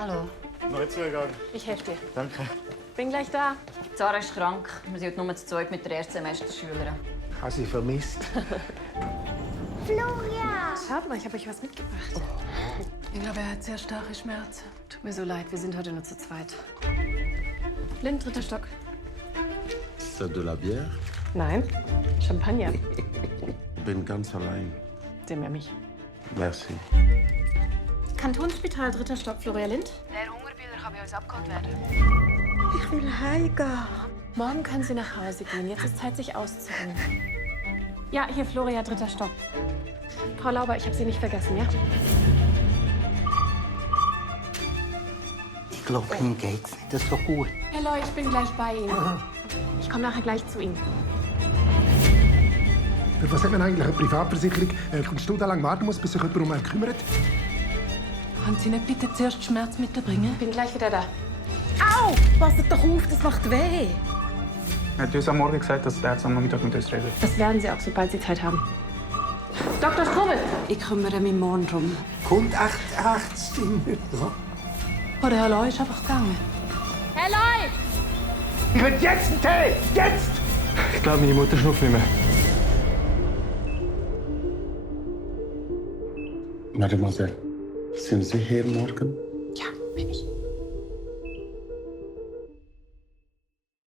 Hallo. Neu Zugang. Ich helfe dir. Danke. Bin gleich da. Sarah ist krank. Wir sind heute nur zu zweit mit der Erstsemesterschülerin. Ich habe sie vermisst. Florian! Schaut mal, ich habe euch was mitgebracht. Ich glaube, er hat sehr starke Schmerzen. Tut mir so leid, wir sind heute nur zu zweit. Lind, 3. Stock. C'est de la bière? Nein, Champagner. Ich bin ganz allein. Dem ja mich. Merci. Kantonsspital, 3. Stock, Florian Lind. Der Hungerbilder kann bei uns abgeholt werden. Ich will heimgehen. Morgen können Sie nach Hause gehen. Jetzt ist Zeit, sich auszuruhen. Ja, hier Floria, 3. Stock. Frau Lauber, ich habe Sie nicht vergessen, ja? Ich glaube, ihm geht's nicht so gut. Herr Loy, ich bin gleich bei Ihnen. Ich komme nachher gleich zu Ihnen. Für was hat man eigentlich eine Privatversicherung? Kommst du da lang warten muss, bis sich jemand um einen kümmert? Können Sie nicht bitte zuerst Schmerzmittel bringen? Bin gleich wieder da. Au! Passt doch auf, das macht weh. Er hat uns am Morgen gesagt, dass der Arzt am Nachmittag mit uns redet. Das werden Sie auch, sobald Sie Zeit haben. Dr. Strobel! Ich kümmere mich morgen drum. Kommt echt Ärztin nicht, ja? Oh, der Herr Loy ist einfach gegangen. Herr Loy! Ich will jetzt einen Tee! Jetzt! Ich glaube, meine Mutter schnupft nicht mehr. Mademoiselle, sind Sie hier morgen? Ja, bin ich.